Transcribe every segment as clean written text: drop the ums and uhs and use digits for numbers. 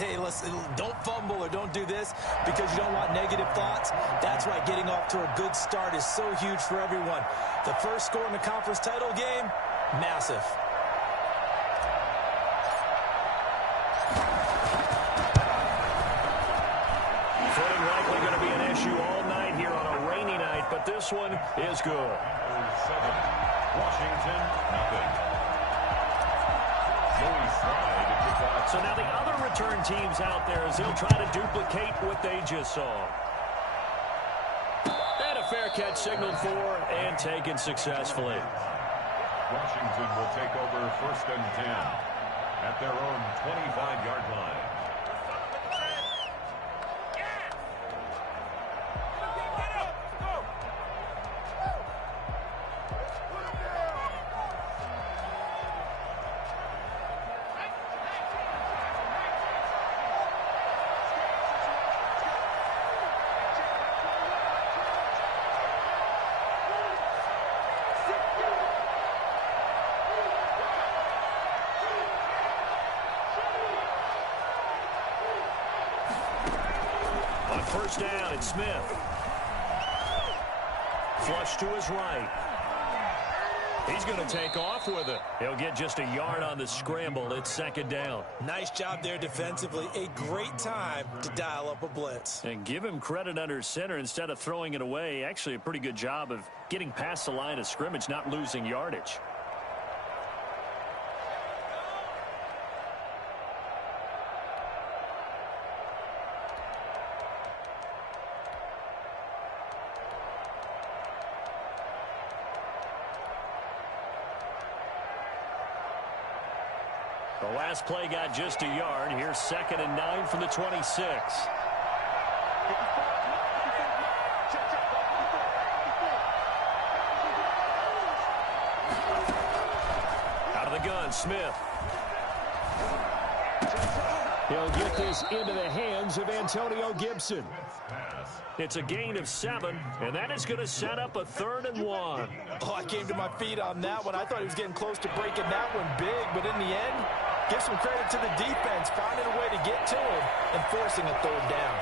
hey, listen, don't fumble or don't do this because you don't want negative thoughts. That's why getting off to a good start is so huge for everyone. The first score in the conference title game, massive. Footing likely going to be an issue all night here on a rainy night, but this one is good. 7, Washington, nothing. So now the other return teams out there as they'll try to duplicate what they just saw. And a fair catch signaled for and taken successfully. Washington will take over 1st and 10 at their own 25-yard line. First down, it's Smith. Flush to his right. He's going to take off with it. He'll get just a yard on the scramble. It's 2nd down. Nice job there defensively. A great time to dial up a blitz. And give him credit under center instead of throwing it away. Actually, a pretty good job of getting past the line of scrimmage, not losing yardage. The last play got just a yard. Here's 2nd and 9 from the 26. Out of the gun, Smith. He'll get this into the hands of Antonio Gibson. It's a gain of 7, and that is going to set up a 3rd and 1. Oh, I came to my feet on that one. I thought he was getting close to breaking that one big, but in the end, give some credit to the defense, finding a way to get to him and forcing a 3rd down.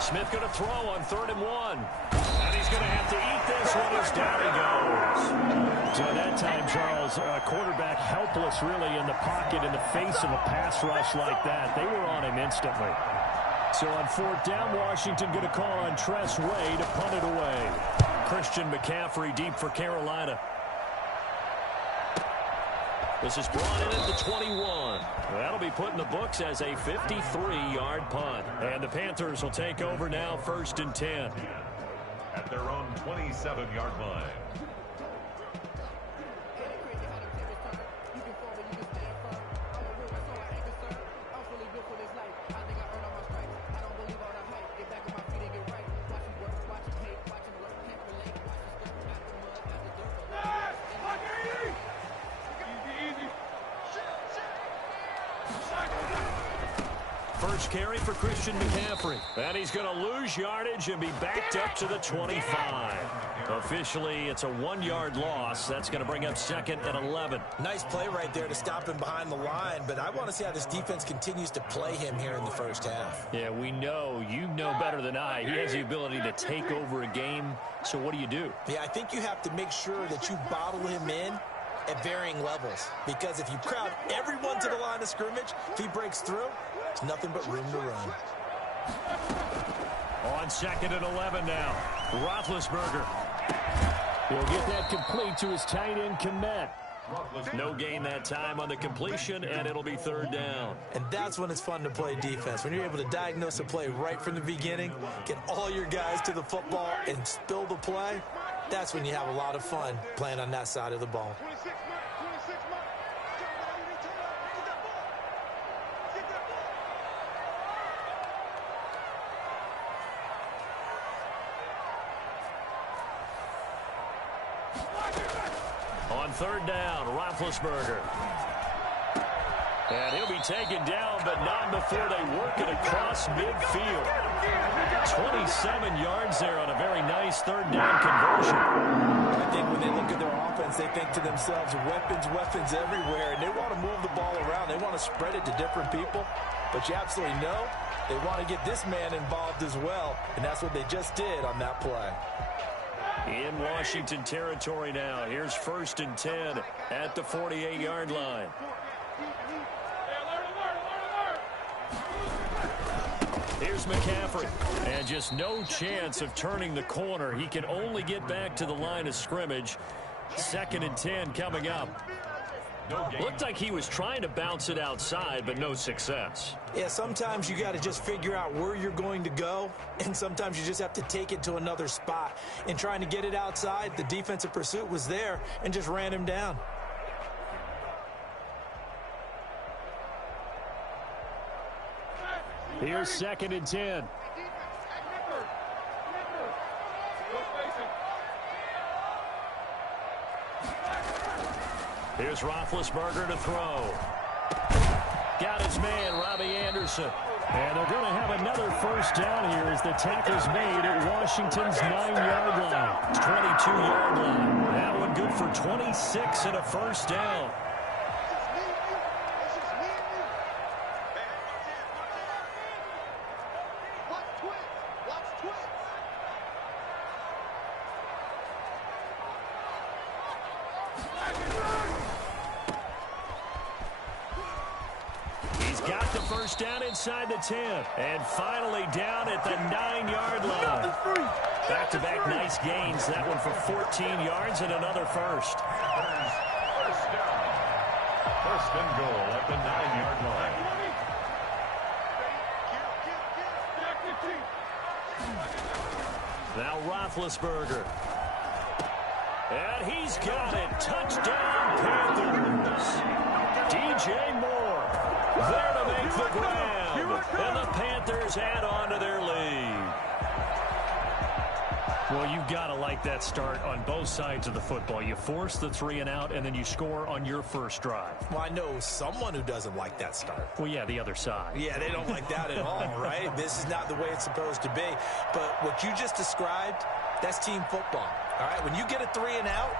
Smith going to throw on 3rd and 1. And he's going to have to eat this one as down he goes. So that time, Charles, quarterback helpless really in the pocket in the face of a pass rush like that. They were on him instantly. So on 4th down, Washington going to call on Tress Way to punt it away. Christian McCaffrey deep for Carolina. This is brought in at the 21. That'll be put in the books as a 53-yard punt. And the Panthers will take over now 1st and 10. At their own 27-yard line. First carry for Christian McCaffrey. And he's going to lose yardage and be backed up to the 25. Officially, it's a 1-yard loss. That's going to bring up 2nd and 11. Nice play right there to stop him behind the line, but I want to see how this defense continues to play him here in the first half. Yeah, we know. You know better than I. He has the ability to take over a game. So what do? Yeah, I think you have to make sure that you bottle him in at varying levels, because if you crowd everyone to the line of scrimmage, if he breaks through, there's nothing but room to run. On 2nd and 11 now, Roethlisberger. He'll get that complete to his tight end, Kmet. No gain that time on the completion, and it'll be 3rd down. And that's when it's fun to play defense. When you're able to diagnose a play right from the beginning, get all your guys to the football, and spill the play, that's when you have a lot of fun playing on that side of the ball. On 3rd down, Roethlisberger. And he'll be taken down, but not before they work it across midfield. 27 yards there on a very nice third down conversion. I think when they look at their offense, they think to themselves, weapons everywhere, and they want to move the ball around. They want to spread it to different people, but you absolutely know they want to get this man involved as well, and that's what they just did on that play. In Washington territory now. Here's 1st and 10 at the 48-yard line. Here's McCaffrey. And just no chance of turning the corner. He can only get back to the line of scrimmage. 2nd and 10 coming up. Looked like he was trying to bounce it outside, but no success. Yeah, sometimes you got to just figure out where you're going to go, and sometimes you just have to take it to another spot. In trying to get it outside, the defensive pursuit was there and just ran him down. Here's 2nd and 10. Here's Roethlisberger to throw. Got his man, Robbie Anderson. And they're going to have another first down here as the tackle's made at Washington's 9-yard line. 22-yard line. That one good for 26 and a first down. Down inside the 10, and finally down at the 9-yard line. Back-to-back nice gains. That one for 14 yards and another first. First down. 1st and goal at the 9-yard line. Now Roethlisberger. And he's got it. Touchdown, Panthers. DJ Moore there to make the grab. And the Panthers add on to their lead. Well, you've got to like that start on both sides of the football. You force the 3 and out, and then you score on your first drive. Well, I know someone who doesn't like that start. Well, yeah, the other side. Yeah, they don't like that at all, right? This is not the way it's supposed to be. But what you just described, that's team football, all right? When you get a 3 and out,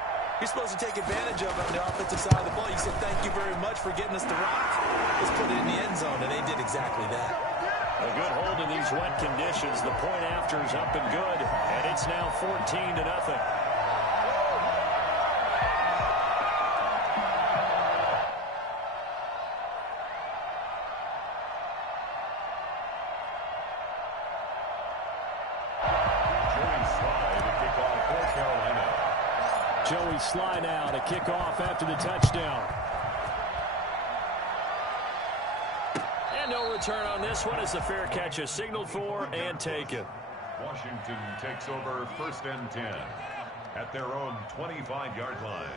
you're supposed to take advantage of it on the offensive side of the ball. You said, thank you very much for getting us the rock. Let's put it in the end zone, and they did exactly that. A good hold in these wet conditions. The point after is up and good, and it's now 14-0. Joey Sly now to kick off after the touchdown. And no return on this one as the fair catch is signaled for and taken. Washington takes over 1st and 10 at their own 25-yard line.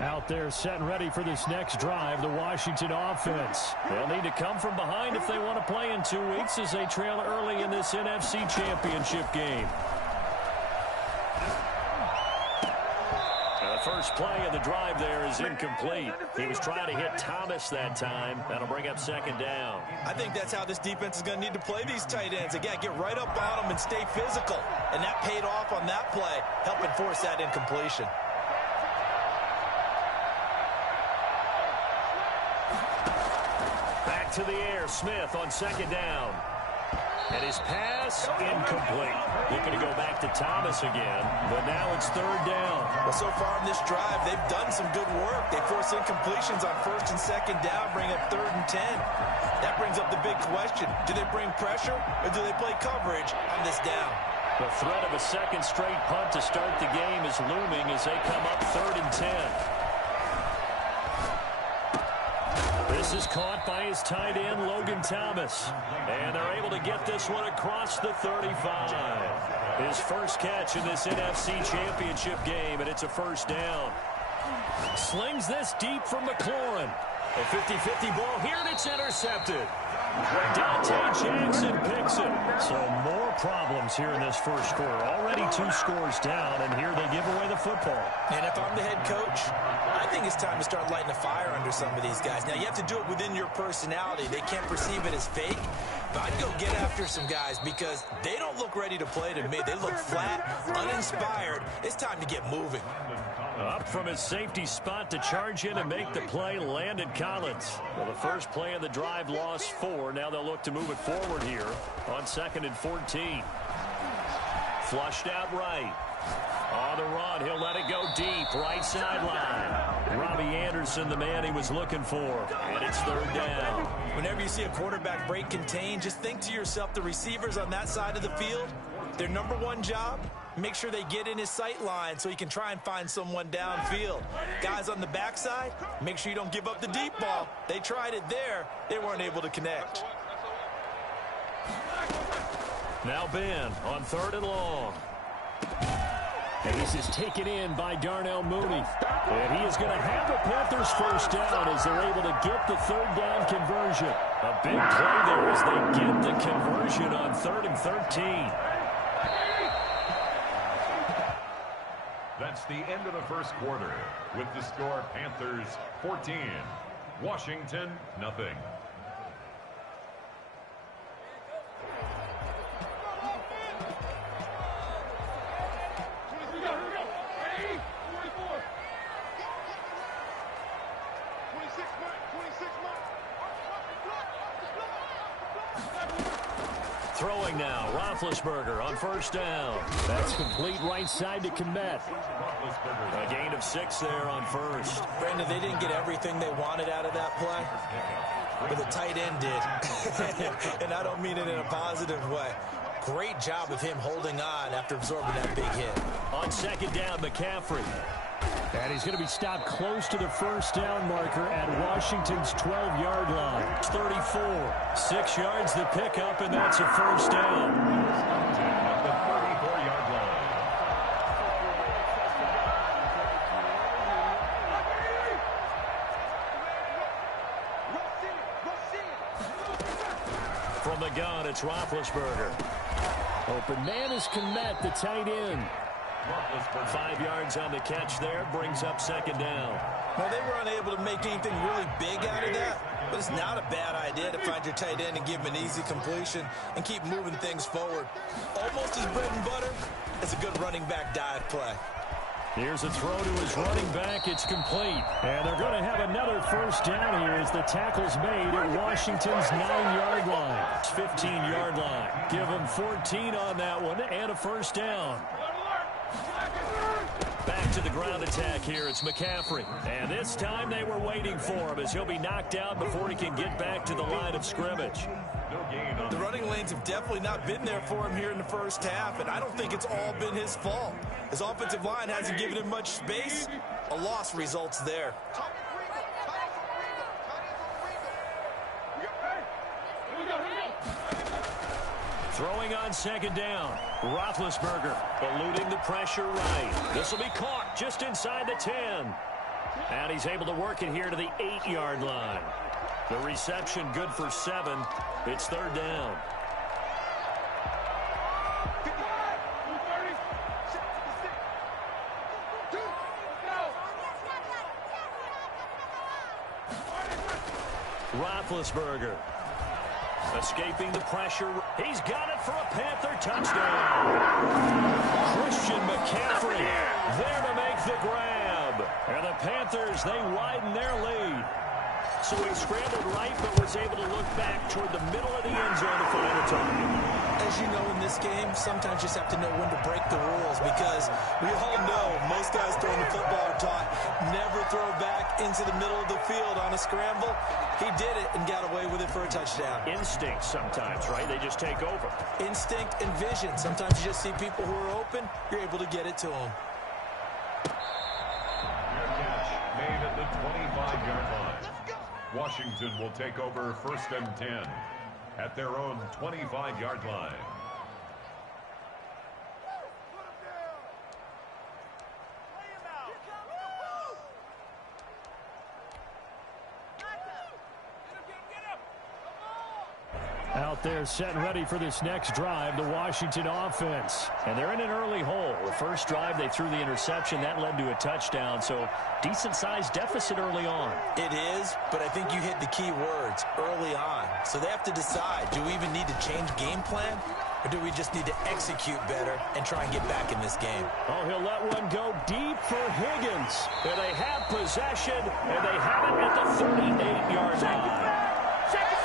Out there set and ready for this next drive, the Washington offense. They'll need to come from behind if they want to play in 2 weeks as they trail early in this NFC Championship game. The first play of the drive there is incomplete. He was trying to hit Thomas that time. That'll bring up 2nd down. I think that's how this defense is going to need to play these tight ends. Again, get right up on them and stay physical. And that paid off on that play, helping force that incompletion. Back to the air, Smith on 2nd down. And his pass, incomplete. Looking to go back to Thomas again, but now it's 3rd down. Well, so far in this drive, they've done some good work. They force incompletions on 1st and 2nd down, bring up 3rd and 10. That brings up the big question. Do they bring pressure, or do they play coverage on this down? The threat of a 2nd straight punt to start the game is looming as they come up 3rd and 10. This This is caught by his tight end, Logan Thomas. And they're able to get this one across the 35. His first catch in this NFC Championship game, and it's a first down. Slings this deep from McLaurin. A 50-50 ball here, and it's intercepted. Dante Jackson picks it. So more problems here in this first quarter. Already 2 scores down, and here they give away the football. And if I'm the head coach, I think it's time to start lighting a fire under some of these guys. Now, you have to do it within your personality. They can't perceive it as fake. But I'd go get after some guys because they don't look ready to play to me. They look flat, uninspired. It's time to get moving. Up from his safety spot to charge in and make the play, Landon Collins. Well, the first play of the drive lost 4. Now they'll look to move it forward here on 2nd and 14. Flushed out right. On the run, he'll let it go deep, right sideline. Robbie Anderson, the man he was looking for, and it's 3rd down. Whenever you see a quarterback break contain, just think to yourself, the receivers on that side of the field, their number one job, make sure they get in his sight line so he can try and find someone downfield. Guys on the backside, make sure you don't give up the deep ball. They tried it there. They weren't able to connect. Now Ben on 3rd and long. And this is taken in by Darnell Mooney. And he is going to have the Panthers first down as they're able to get the 3rd down conversion. A big play there as they get the conversion on 3rd and 13. That's the end of the first quarter with the score Panthers 14, Washington nothing. Throwing now, Roethlisberger on 1st down. That's complete right side to Kmet. A gain of 6 there on 1st. Brandon, they didn't get everything they wanted out of that play, but the tight end did. And I don't mean it in a positive way. Great job of him holding on after absorbing that big hit. On 2nd down, McCaffrey. And he's going to be stopped close to the first down marker at Washington's 12-yard line. 34. 6 yards the pickup, and that's a first down. At the 34-yard line. From the gun, it's Roethlisberger. Open man is Kmet, the tight end. 5 yards on the catch there, brings up 2nd down. Well, they were unable to make anything really big out of that, but it's not a bad idea to find your tight end and give him an easy completion and keep moving things forward. Almost as bread and butter as a good running back dive play. Here's a throw to his running back. It's complete. And they're going to have another first down here as the tackle's made at Washington's 9-yard line. 15-yard line. Give him 14 on that one and a first down. Back to the ground attack here. It's McCaffrey. And this time they were waiting for him as he'll be knocked out before he can get back to the line of scrimmage. The running lanes have definitely not been there for him here in the first half, and I don't think it's all been his fault. His offensive line hasn't given him much space. A loss results there. Throwing on 2nd down. Roethlisberger eluding the pressure right. This will be caught just inside the 10. And he's able to work it here to the 8-yard line. The reception good for 7. It's 3rd down. Roethlisberger escaping the pressure. He's got it for a Panther touchdown. Christian McCaffrey there to make the grab. And the Panthers, they widen their lead. So he scrambled right, but was able to look back toward the middle of the end zone to find a target. As you know, in this game, sometimes you just have to know when to break the rules because we all know most guys throwing the football are taught never throw back into the middle of the field on a scramble. He did it and got away with it for a touchdown. Instinct sometimes, right? They just take over. Instinct and vision. Sometimes you just see people who are open, you're able to get it to them. Catch made at the 25-yard line. Washington will take over 1st and 10 at their own 25-yard line. Out there set and ready for this next drive, the Washington offense. And they're in an early hole. The first drive, they threw the interception. That led to a touchdown, so decent-sized deficit early on. It is, but I think you hit the key words, early on. So they have to decide, do we even need to change game plan? Or do we just need to execute better and try and get back in this game? Oh, he'll let one go deep for Higgins. And they have possession, and they have it at the 38-yard line.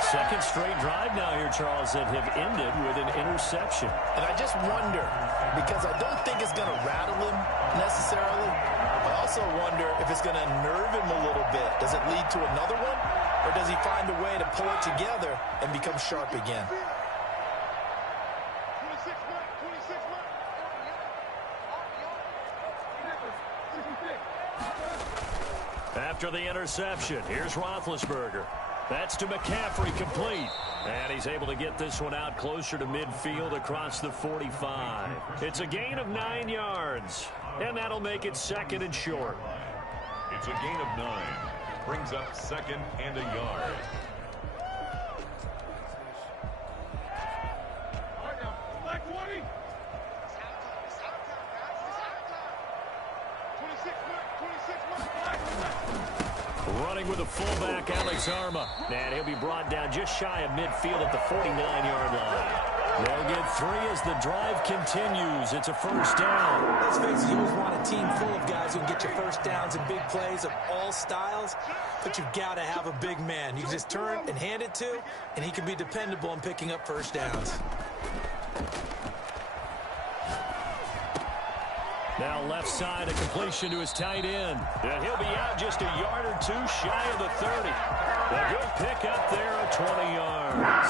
Second straight drive now here, Charles, that have ended with an interception. And I just wonder, because I don't think it's going to rattle him necessarily, but I also wonder if it's going to nerve him a little bit. Does it lead to another one? Or does he find a way to pull it together and become sharp again? After the interception, here's Roethlisberger. That's to McCaffrey, complete. And he's able to get this one out closer to midfield across the 45. It's a gain of 9 yards, and that'll make it 2nd and short. It's a gain of 9. Brings up 2nd and a yard. Running with a fullback, Alex Arma. And he'll be brought down just shy of midfield at the 49-yard line. They'll get 3 as the drive continues. It's a first down. Let's face it, you always want a team full of guys who can get you first downs and big plays of all styles, but you've got to have a big man. You can just turn and hand it to, and he can be dependable in picking up first downs. Now left side, a completion to his tight end. And he'll be out just a yard or 2 shy of the 30. A good pickup there of 20 yards.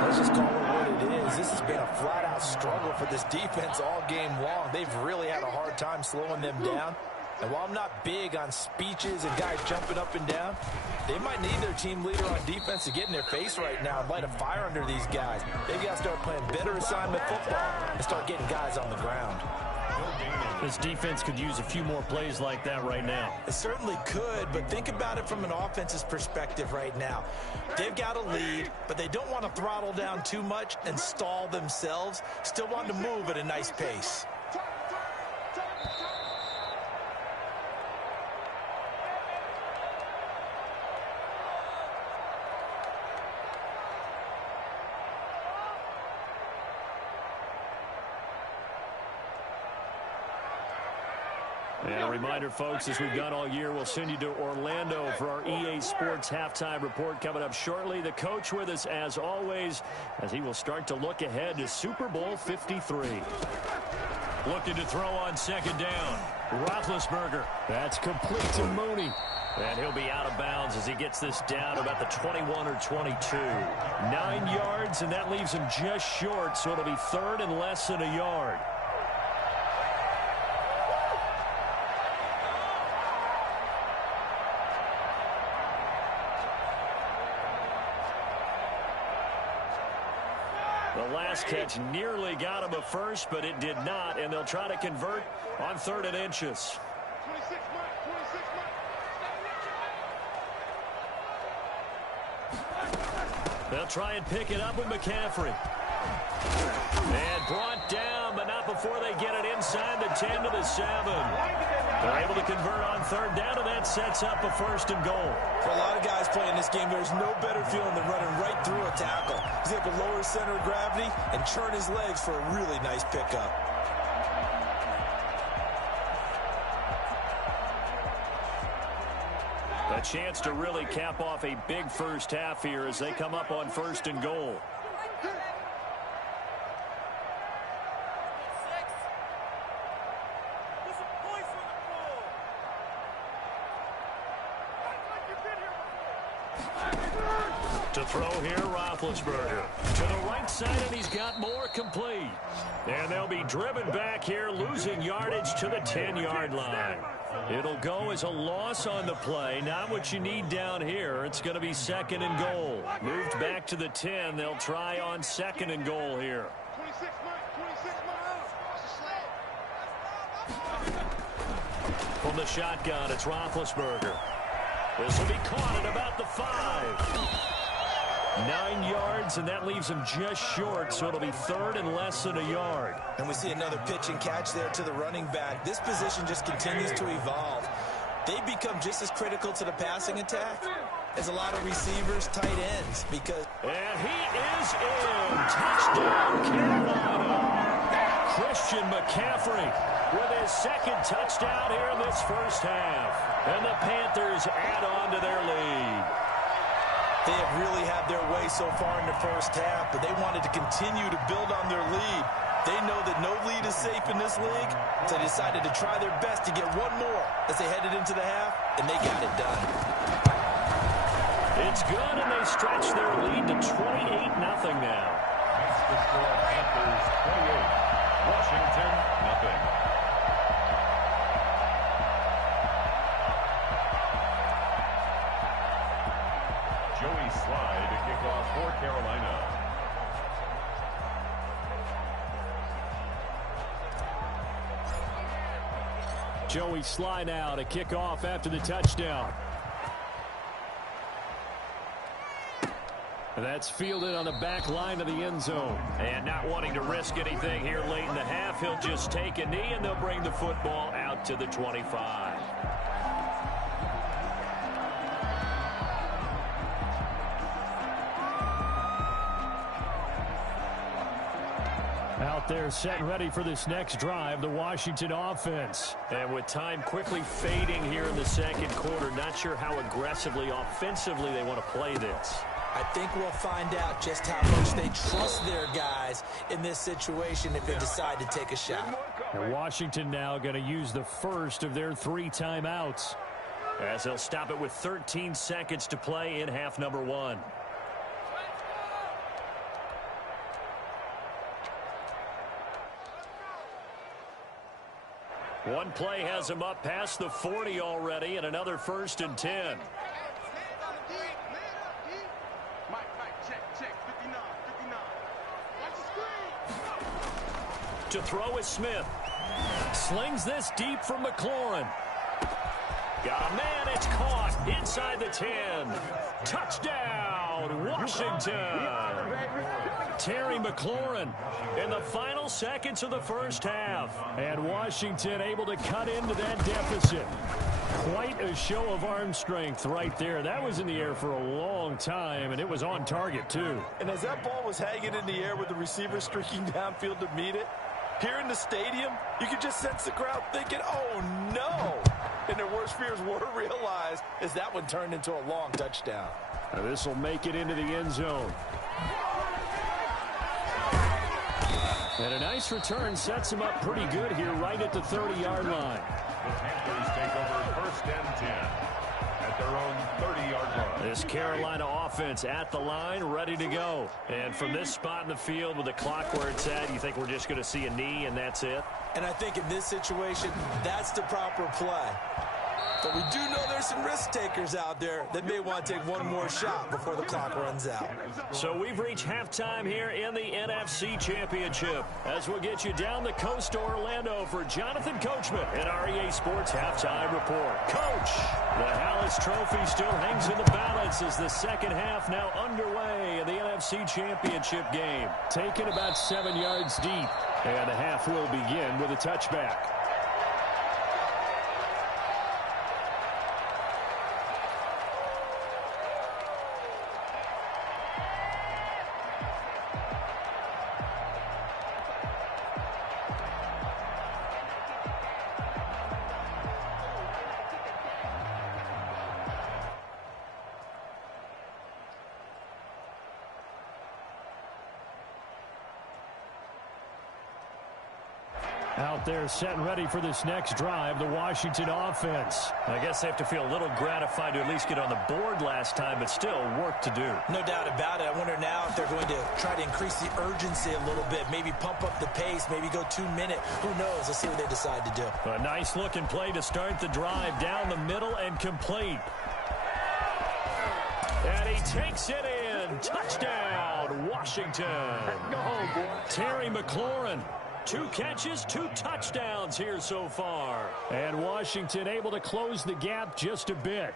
Let's just call it what it is. This has been a flat-out struggle for this defense all game long. They've really had a hard time slowing them down. And while I'm not big on speeches and guys jumping up and down, they might need their team leader on defense to get in their face right now and light a fire under these guys. They've got to start playing better assignment football and start getting guys on the ground. This defense could use a few more plays like that right now. It certainly could, but think about it from an offense's perspective right now. They've got a lead, but they don't want to throttle down too much and stall themselves. Still want to move at a nice pace. And a reminder, folks, as we've done all year, we'll send you to Orlando for our EA Sports halftime report coming up shortly. The coach with us, as always, as he will start to look ahead to Super Bowl 53. Looking to throw on 2nd down. Roethlisberger. That's complete to Mooney. And he'll be out of bounds as he gets this down about the 21 or 22. 9 yards, and that leaves him just short, so it'll be 3rd and less than a yard. The last catch nearly got him a first, but it did not, and they'll try to convert on 3rd and inches. They'll try and pick it up with McCaffrey. And brought down, but not before they get it inside the 10 to the 7. They're able to convert on 3rd down, and that sets up a 1st and goal. For a lot of guys playing this game, there's no better feeling than running right through a tackle. He's able to lower his center of gravity and churn his legs for a really nice pickup. A chance to really cap off a big first half here as they come up on 1st and goal. To throw here, Roethlisberger. To the right side, and he's got more complete. And they'll be driven back here, losing yardage to the 10-yard line. It'll go as a loss on the play. Not what you need down here. It's going to be 2nd and goal. Moved back to the 10. They'll try on 2nd and goal here. From the shotgun, it's Roethlisberger. This will be caught at about the 5. 9 yards, and that leaves him just short, so it'll be 3rd and less than a yard. And we see another pitch and catch there to the running back. This position just continues to evolve. They become just as critical to the passing attack as a lot of receivers, tight ends, because... And he is in. Touchdown, Carolina. Christian McCaffrey with his 2nd touchdown here in this first half. And the Panthers add on to their lead. They have really had their way so far in the first half, but they wanted to continue to build on their lead. They know that no lead is safe in this league, so they decided to try their best to get one more as they headed into the half, and they got it done. It's good, and they stretch their lead to 28-0 now. That's the score. Panthers 28, Washington 0. Joey Slye to kick off for Carolina. Joey Slye now to kick off after the touchdown. That's fielded on the back line of the end zone. And not wanting to risk anything here late in the half, he'll just take a knee, and they'll bring the football out to the 25. Out there set and ready for this next drive, the Washington offense. And with time quickly fading here in the second quarter, not sure how aggressively, offensively they want to play this. I think we'll find out just how much they trust their guys in this situation if they decide to take a shot. And Washington now going to use the first of their 3 timeouts. As they'll stop it with 13 seconds to play in half number 1. One play has him up past the 40 already, and another 1st and 10. To throw is Smith. Slings this deep from McLaurin. Got a man, it's caught inside the 10. Touchdown, Washington. Terry McLaurin in the final seconds of the first half. And Washington able to cut into that deficit. Quite a show of arm strength right there. That was in the air for a long time, and it was on target, too. And as that ball was hanging in the air with the receiver streaking downfield to meet it, here in the stadium, you could just sense the crowd thinking, oh, no. And their worst fears were realized as that one turned into a long touchdown. Now this will make it into the end zone. And a nice return sets him up pretty good here right at the 30-yard line. The Panthers take over 1st and 10 at their own 30-yard line. This Carolina offense at the line, ready to go. And from this spot in the field with the clock where it's at, you think we're just going to see a knee and that's it? And I think in this situation, that's the proper play. But we do know there's some risk takers out there that may want to take one more shot before the clock runs out. So we've reached halftime here in the NFC Championship. As we'll get you down the coast to Orlando for Jonathan Coachman and REA Sports Halftime Report. Coach, the Hallis Trophy still hangs in the balance as the second half now underway in the NFC Championship game. Taken about 7 yards deep. And the half will begin with a touchback. Out there set and ready for this next drive, the Washington offense. I guess they have to feel a little gratified to at least get on the board last time, but still work to do. No doubt about it. I wonder now if they're going to try to increase the urgency a little bit, maybe pump up the pace, maybe go 2 minute. Who knows? Let's see what they decide to do. A nice looking play to start the drive down the middle and complete. And he takes it in. Touchdown, Washington. Terry McLaurin. 2 catches, 2 touchdowns here so far. And Washington able to close the gap just a bit.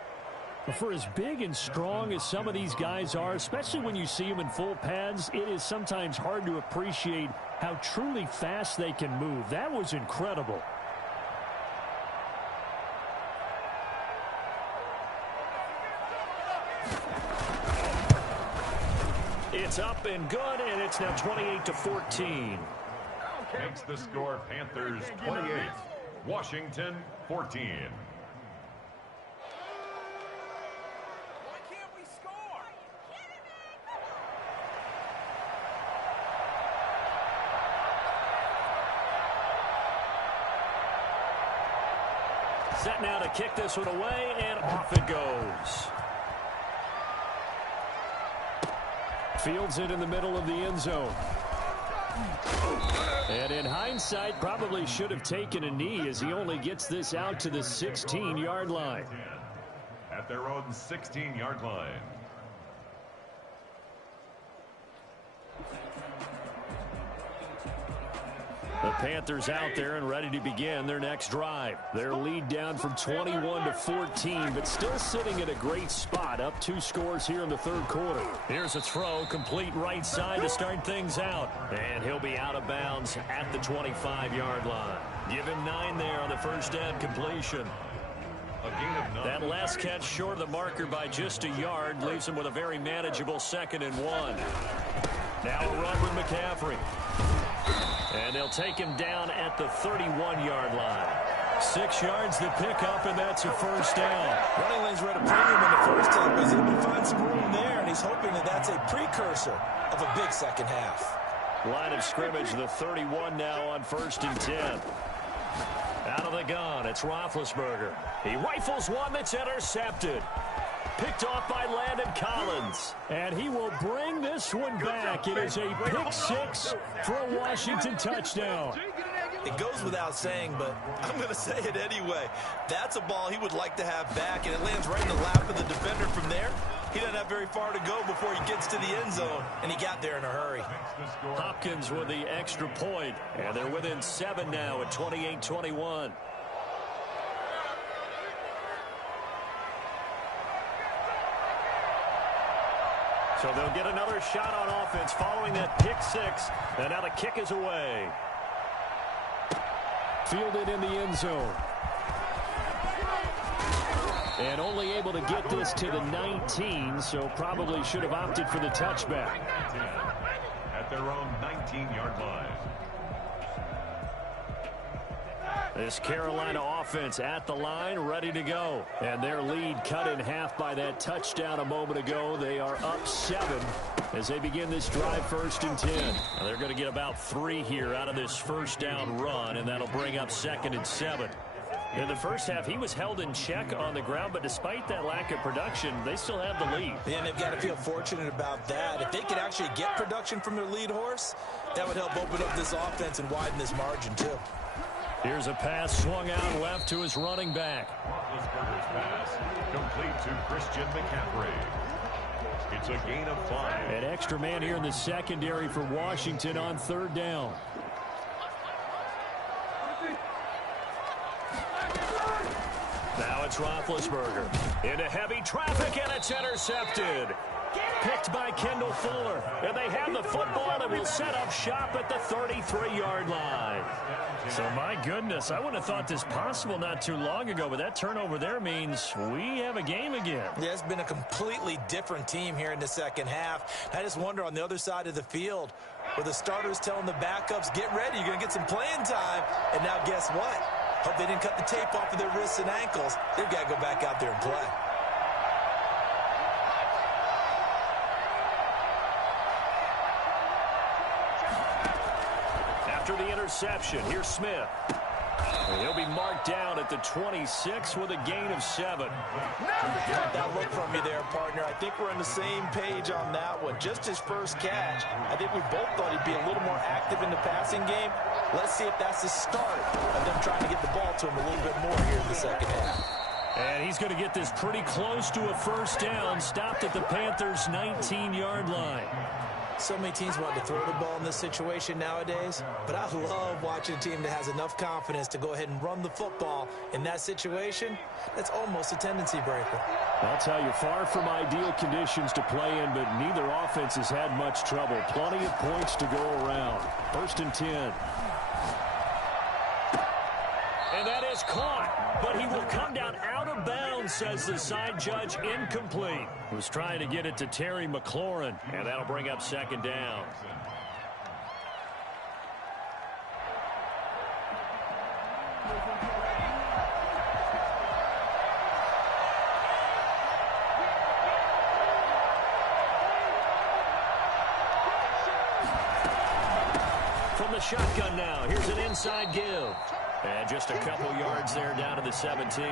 But for as big and strong as some of these guys are, especially when you see them in full pads, it is sometimes hard to appreciate how truly fast they can move. That was incredible. It's up and good, and it's now 28-14. Makes the score Panthers 28, Washington 14. Why can't we score? Set now to kick this one away, and off it goes. Fields it in the middle of the end zone. And in hindsight, probably should have taken a knee as he only gets this out to the 16-yard line. At their own 16-yard line. The Panthers out there and ready to begin their next drive. Their lead down from 21-14, but still sitting at a great spot, up 2 scores here in the third quarter. Here's a throw, complete right side to start things out. And he'll be out of bounds at the 25-yard line. Give him 9 there on the first down completion. A gain of 9. That last catch short of the marker by just a yard leaves him with a very manageable 2nd and 1. Now a run with McCaffrey. And they'll take him down at the 31-yard line. 6 yards to pick up, and that's a first down. Running lanes were at a premium in the first half, but he's able to find some room there, and he's hoping that that's a precursor of a big second half. Line of scrimmage, the 31 now on 1st and 10. Out of the gun, it's Roethlisberger. He rifles one that's intercepted. Picked off by Landon Collins. And he will bring this one back. It is a pick 6 for a Washington touchdown. It goes without saying, but I'm going to say it anyway. That's a ball he would like to have back, and it lands right in the lap of the defender from there. He doesn't have very far to go before he gets to the end zone, and he got there in a hurry. Hopkins with the extra point, and they're within 7 now at 28-21. So they'll get another shot on offense following that pick 6. And now the kick is away. Fielded in the end zone. And only able to get this to the 19, so probably should have opted for the touchback. At their own 19-yard line. This Carolina offense at the line, ready to go. And their lead cut in half by that touchdown a moment ago. They are up 7 as they begin this drive 1st and 10. Now they're going to get about 3 here out of this first down run, and that'll bring up 2nd and 7. In the first half, he was held in check on the ground, but despite that lack of production, they still have the lead. And they've got to feel fortunate about that. If they could actually get production from their lead horse, that would help open up this offense and widen this margin, too. Here's a pass swung out left to his running back. Roethlisberger's pass complete to Christian McCaffrey. It's a gain of 5. An extra man here in the secondary for Washington on 3rd down. Now it's Roethlisberger. Into heavy traffic, and it's intercepted. Picked by Kendall Fuller. And they have the football and will set up shop at the 33-yard line. So, my goodness, I wouldn't have thought this possible not too long ago, but that turnover there means we have a game again. Yeah, it's been a completely different team here in the second half. I just wonder on the other side of the field where the starters telling the backups, get ready, you're going to get some playing time. And now guess what? Hope they didn't cut the tape off of their wrists and ankles. They've got to go back out there and play. after the interception. Here's Smith. And he'll be marked down at the 26 with a gain of 7. That look from you there, partner. I think we're on the same page on that one. Just his first catch. I think we both thought he'd be a little more active in the passing game. Let's see if that's the start of them trying to get the ball to him a little bit more here in the second half. And he's going to get this pretty close to a first down. Stopped at the Panthers' 19-yard line. So many teams want to throw the ball in this situation nowadays, but I love watching a team that has enough confidence to go ahead and run the football. In that situation, that's almost a tendency breaker. I'll tell you, far from ideal conditions to play in, but neither offense has had much trouble. Plenty of points to go around. 1st and 10. And that is caught, but he will come down out of bounds, says the side judge. Incomplete. Was trying to get it to Terry McLaurin, and that'll bring up 2nd down. From the shotgun now, here's an inside give. And just a couple yards there down to the 17.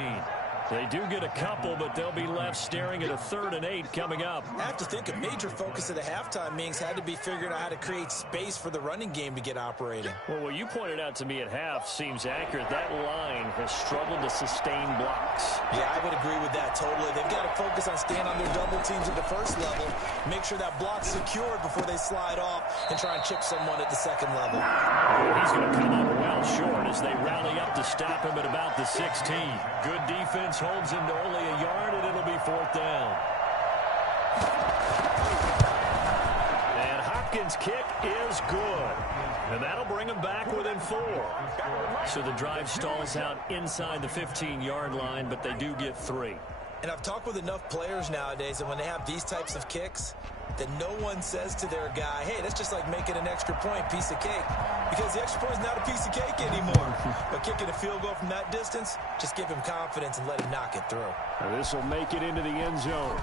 They do get a couple, but they'll be left staring at a 3rd and 8 coming up. I have to think a major focus of the halftime meetings had to be figuring out how to create space for the running game to get operating. Well, what you pointed out to me at half seems accurate. That line has struggled to sustain blocks. Yeah, I would agree with that totally. They've got to focus on staying on their double teams at the first level, make sure that block's secured before they slide off and try and chip someone at the second level. He's going to come up well short as they rally up to stop him at about the 16. Good defense holds him to only a yard, and it'll be 4th down. And Hopkins' kick is good. And that'll bring him back within 4. So the drive stalls out inside the 15-yard line, but they do get 3. And I've talked with enough players nowadays, and when they have these types of kicks, that no one says to their guy, hey, that's just like making an extra point, piece of cake. Because the extra point is not a piece of cake anymore. But kicking a field goal from that distance, just give him confidence and let him knock it through. This will make it into the end zone.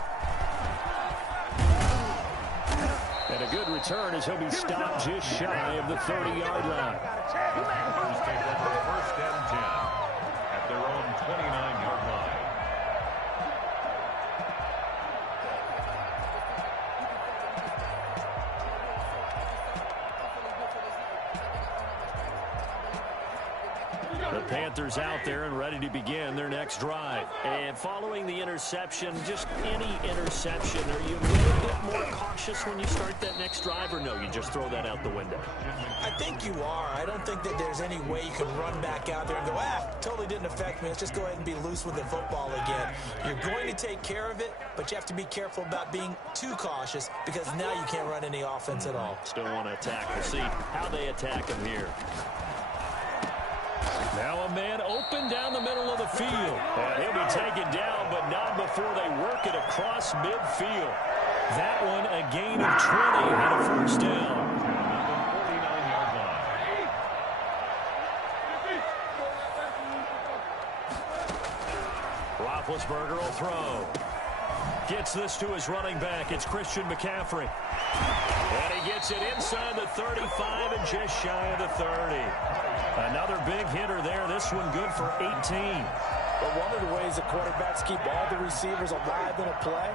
And a good return as he'll be stopped just shy of the 30-yard line. Panthers take over 1st and 10 at their own 29-yard line. The Panthers out there and ready to begin their next drive. And following the interception, just any interception, are you a little bit more cautious when you start that next drive, or no, you just throw that out the window? I think you are. I don't think that there's any way you can run back out there and go, totally didn't affect me. Let's just go ahead and be loose with the football again. You're going to take care of it, but you have to be careful about being too cautious because now you can't run any offense at all. Still want to attack. We'll see how they attack him here. Now a man open down the middle of the field. And he'll be taken down, but not before they work it across midfield. That one a gain of 20 and a first down. 49-yard line. Roethlisberger will throw. Gets this to his running back. It's Christian McCaffrey. And he gets it inside the 35 and just shy of the 30. Another big hitter there. This one good for 18. But one of the ways the quarterbacks keep all the receivers alive in a play,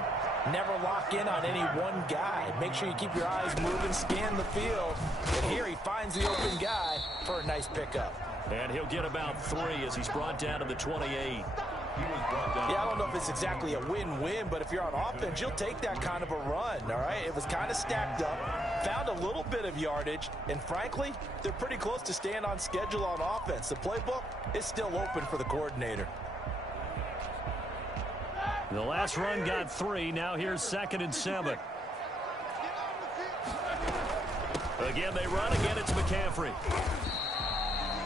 never lock in on any one guy. Make sure you keep your eyes moving, scan the field. And here he finds the open guy for a nice pickup. And he'll get about 3 as he's brought down to the 28. Yeah, I don't know if it's exactly a win-win, but if you're on offense, you'll take that kind of a run, all right? It was kind of stacked up, found a little bit of yardage, and frankly, they're pretty close to staying on schedule on offense. The playbook is still open for the coordinator. The last run got 3. Now here's 2nd and 7. Again, they run. Again, it's McCaffrey.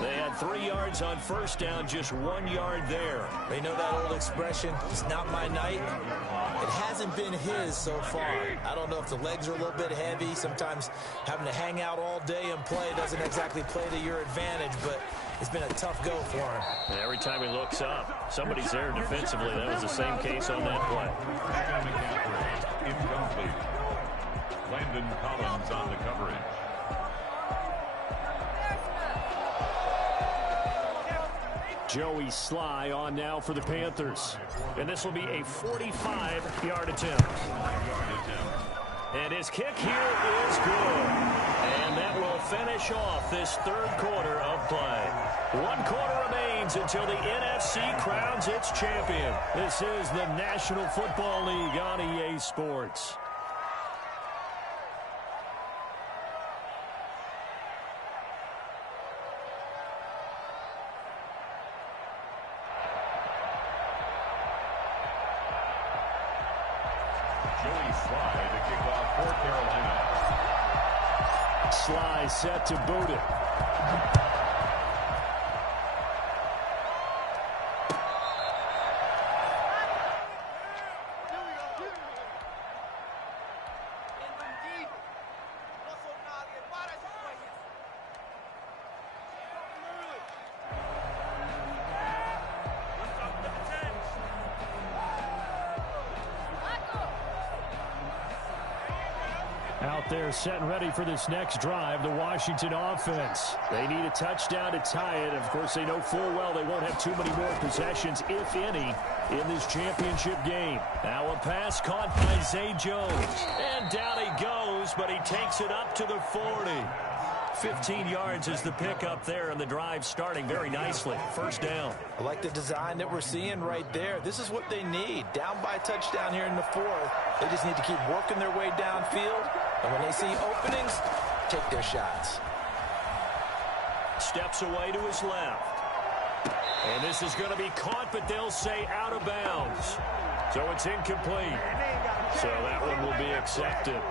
They had 3 yards on first down, just 1 yard there. They know that old expression, it's not my night. It hasn't been his so far. I don't know if the legs are a little bit heavy. Sometimes having to hang out all day and play doesn't exactly play to your advantage, but it's been a tough go for him. And every time he looks up, somebody's there defensively. That was the same case on that play. Incomplete. Landon Collins on the coverage. Joey Sly on now for the Panthers. And this will be a 45-yard attempt. And his kick here is good. And that will finish off this third quarter of play. 1 quarter remains until the NFC crowns its champion. This is the National Football League on EA Sports. Sly set to boot it. Out there set and ready for this next drive, the Washington offense. They need a touchdown to tie it. Of course, they know full well they won't have too many more possessions, if any, in this championship game. Now a pass caught by Zay Jones. And down he goes, but he takes it up to the 40. 15 yards is the pickup there, and the drive starting very nicely. First down. I like the design that we're seeing right there. This is what they need. Down by a touchdown here in the 4th. They just need to keep working their way downfield. And when they see openings, take their shots. Steps away to his left. And this is going to be caught, but they'll say out of bounds. So it's incomplete. So that one will be accepted.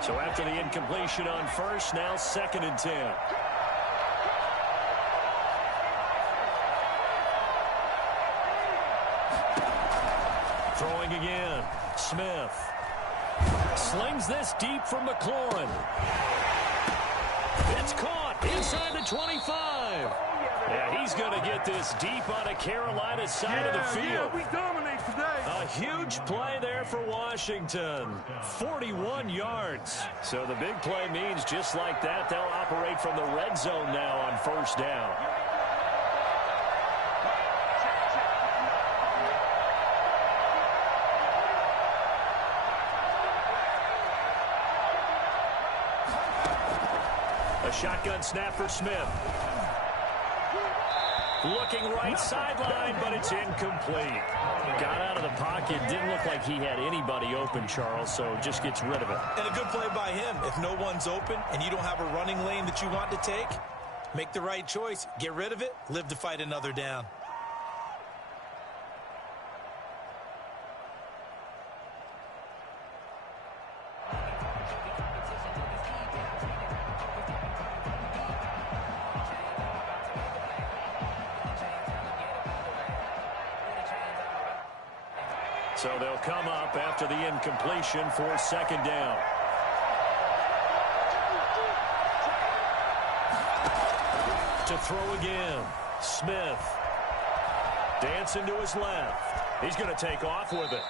So after the incompletion on first, now 2nd and 10. Throwing again. Smith slings this deep from McLaurin. It's caught inside the 25. Yeah, he's going to get this deep on a Carolina side of the field. Yeah, we dominate today. A huge play there for Washington. 41 yards. So the big play means just like that, they'll operate from the red zone now on first down. A shotgun snap for Smith. Looking right sideline, but it's incomplete. Got out of the pocket. Didn't look like he had anybody open, Charles, so just gets rid of it. And a good play by him. If no one's open and you don't have a running lane that you want to take, make the right choice. Get rid of it. Live to fight another down. So they'll come up after the incompletion for 2nd down. To throw again. Smith. Dancing to his left. He's going to take off with it.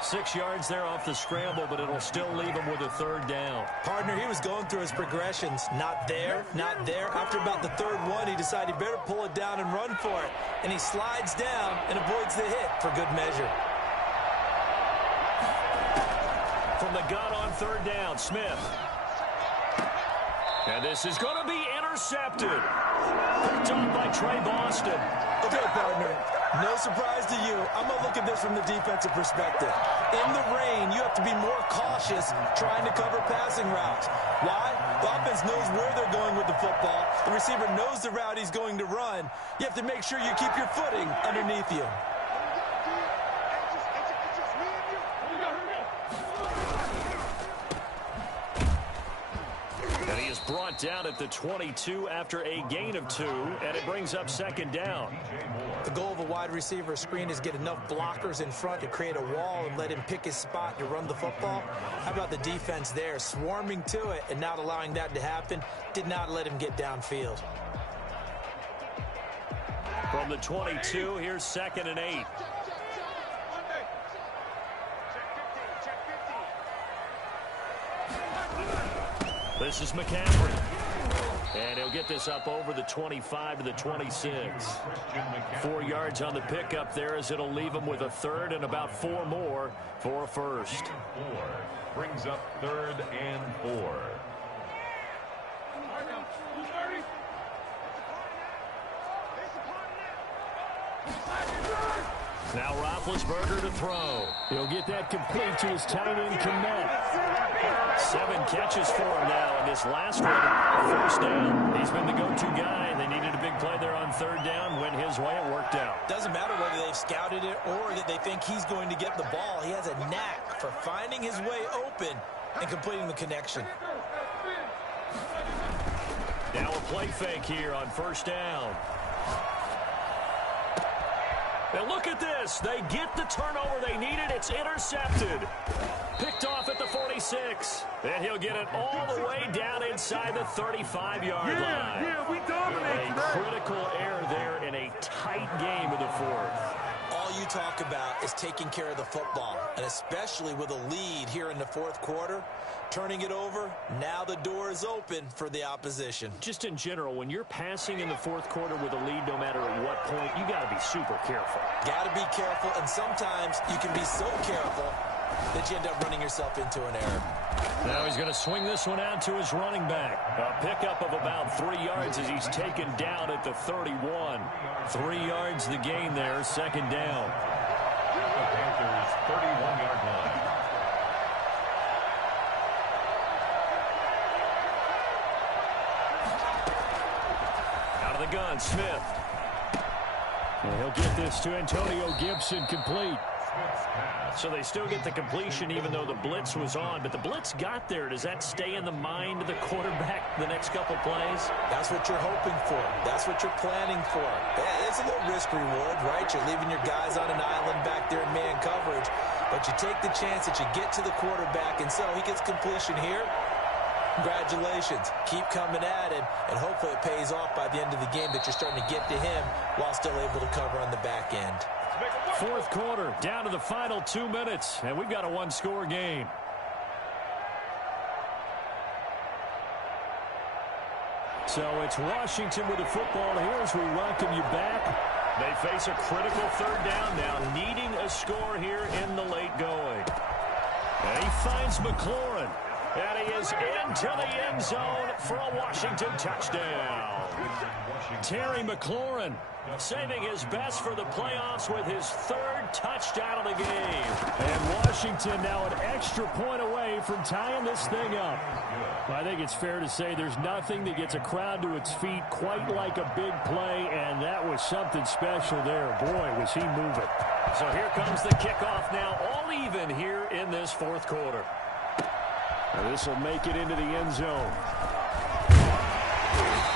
6 yards there off the scramble, but it'll still leave him with a 3rd down. Partner, he was going through his progressions. Not there, not there. After about the 3rd one, he decided he better pull it down and run for it. And he slides down and avoids the hit for good measure. From the gun on 3rd down, Smith. And this is going to be intercepted. Picked off by Trey Boston. Okay, partner, no surprise to you. I'm going to look at this from the defensive perspective. In the rain, you have to be more cautious trying to cover passing routes. Why? The offense knows where they're going with the football. The receiver knows the route he's going to run. You have to make sure you keep your footing underneath you. Brought down at the 22 after a gain of 2, and it brings up 2nd down. The goal of a wide receiver screen is get enough blockers in front to create a wall and let him pick his spot to run the football. How about the defense there, swarming to it and not allowing that to happen? Did not let him get downfield. From the 22, here's 2nd and 8. This is McCaffrey. And he'll get this up over the 25 to the 26. 4 yards on the pickup there as it'll leave him with a third and about 4 more for a first. 4 brings up 3rd and 4. Now Roethlisberger to throw. He'll get that complete to his tight end Komet. 7 catches for him now, and this last one, first down. He's been the go-to guy. They needed a big play there on 3rd down. Went his way. It worked out. Doesn't matter whether they've scouted it or that they think he's going to get the ball. He has a knack for finding his way open and completing the connection. Now a play fake here on 1st down. Now look at this. They get the turnover they needed. It's intercepted. Picked off at the 46. And he'll get it all the way down inside the 35-yard line. Yeah, we dominate A critical error there in a tight game in the 4th. All you talk about is taking care of the football, and especially with a lead here in the 4th quarter, turning it over, now the door is open for the opposition. Just in general, when you're passing in the 4th quarter with a lead, no matter at what point, you got to be super careful. Got to be careful, and sometimes you can be so careful that you end up running yourself into an error. Now he's going to swing this one out to his running back. A pickup of about 3 yards as he's taken down at the 31. 3 yards the gain there, 2nd down. The Panthers' 31-yard line. Out of the gun, Smith. And he'll get this to Antonio Gibson complete. So they still get the completion even though the blitz was on. But the blitz got there. Does that stay in the mind of the quarterback the next couple plays? That's what you're hoping for. That's what you're planning for. It's a little risk-reward, right? You're leaving your guys on an island back there in man coverage. But you take the chance that you get to the quarterback, and so he gets completion here. Congratulations. Keep coming at him, and hopefully it pays off by the end of the game that you're starting to get to him while still able to cover on the back end. 4th quarter, down to the final 2 minutes, and we've got a 1-score game. So it's Washington with the football here as we welcome you back. They face a critical 3rd down now, needing a score here in the late going. And he finds McLaurin, and he is into the end zone for a Washington touchdown. Terry McLaurin saving his best for the playoffs with his 3rd touchdown of the game. And Washington now an extra point away from tying this thing up. I think it's fair to say there's nothing that gets a crowd to its feet quite like a big play, and that was something special there. Boy, was he moving. So here comes the kickoff now, all even here in this 4th quarter. This will make it into the end zone.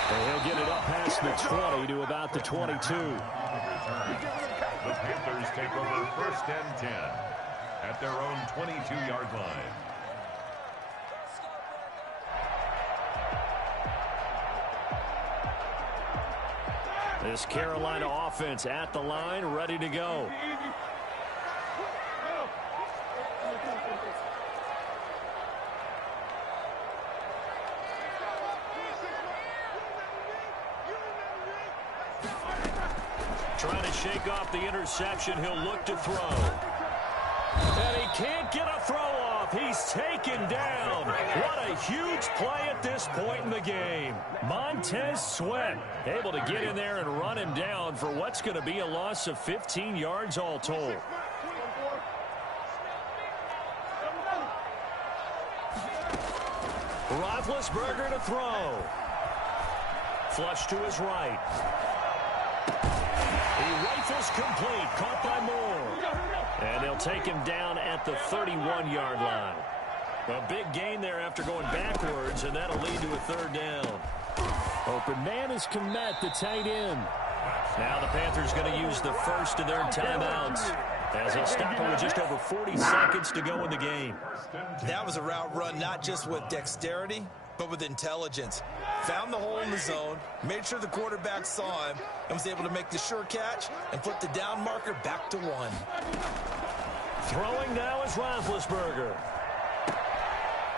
And he'll get it up past the 20 to about the 22. The Panthers take over 1st and 10 at their own 22-yard line. This Carolina offense at the line, ready to go. Trying to shake off the interception. He'll look to throw. And he can't get a throw off. He's taken down. What a huge play at this point in the game. Montez Sweat able to get in there and run him down for what's going to be a loss of 15 yards all told. Roethlisberger to throw. Flush to his right. He rifles complete, caught by Moore. And they'll take him down at the 31-yard line. A big gain there after going backwards, and that'll lead to a 3rd down. Open man is Komet, the tight end. Now the Panthers going to use the first of their timeouts as they'll stop it with just over 40 seconds to go in the game. That was a route run not just with dexterity, but with intelligence. Found the hole in the zone, made sure the quarterback saw him, and was able to make the sure catch and flip the down marker back to 1. Throwing now is Roethlisberger.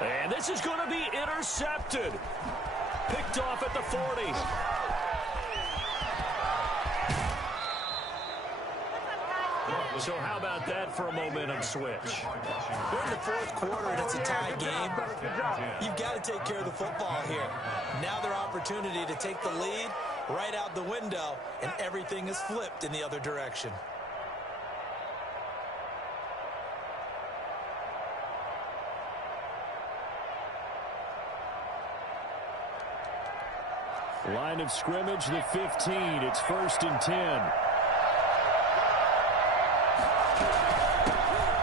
And this is going to be intercepted. Picked off at the 40. So how about that for a momentum switch? We're in the fourth quarter, and it's a tie game. You've got to take care of the football here. Now their opportunity to take the lead right out the window, and everything is flipped in the other direction. Line of scrimmage, the 15. It's 1st and 10.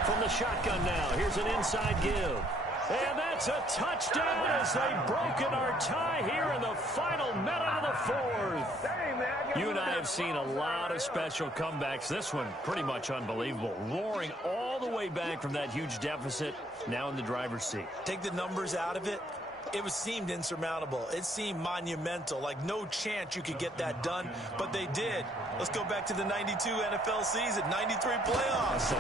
From the shotgun now, here's an inside give. And that's a touchdown as they've broken our tie here in the final minute of the fourth. You and I have seen a lot of special comebacks. This one, pretty much unbelievable. Roaring all the way back from that huge deficit, now in the driver's seat. Take the numbers out of it. It seemed insurmountable. It seemed monumental, like no chance you could get that done, but they did. Let's go back to the 92 NFL season, 93 playoffs.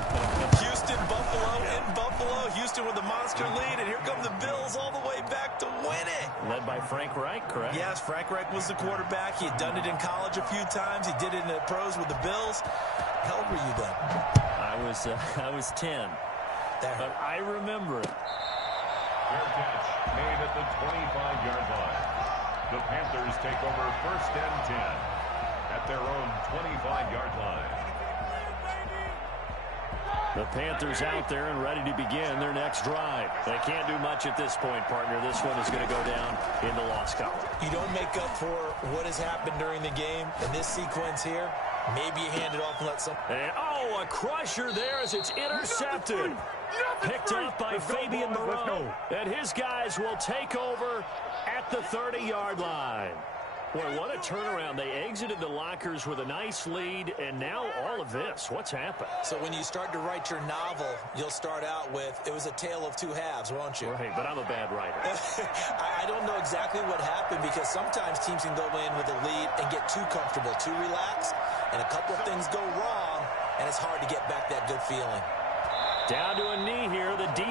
Houston, Buffalo, in Buffalo. Houston with a monster lead, and here come the Bills all the way back to win it. Led by Frank Reich, correct? Yes, Frank Reich was the quarterback. He had done it in college a few times. He did it in the pros with the Bills. How old were you then? I was 10. But I remember it. Fair catch made at the 25-yard line. The Panthers take over 1st and 10 at their own 25-yard line. The Panthers out there and ready to begin their next drive. They can't do much at this point, partner. This one is going to go down in the loss column. You don't make up for what has happened during the game in this sequence here. Maybe you hand it off and let some... And, a crusher there as it's intercepted. Picked up by Fabian Moreau. And his guys will take over at the 30-yard line. Boy, what a turnaround. They exited the lockers with a nice lead, and now all of this. What's happened? So when you start to write your novel, you'll start out with, it was a tale of two halves, won't you? Right, but I'm a bad writer. I don't know exactly what happened, because sometimes teams can go in with a lead and get too comfortable, too relaxed, and a couple of things go wrong, and it's hard to get back that good feeling. Down to a knee here. The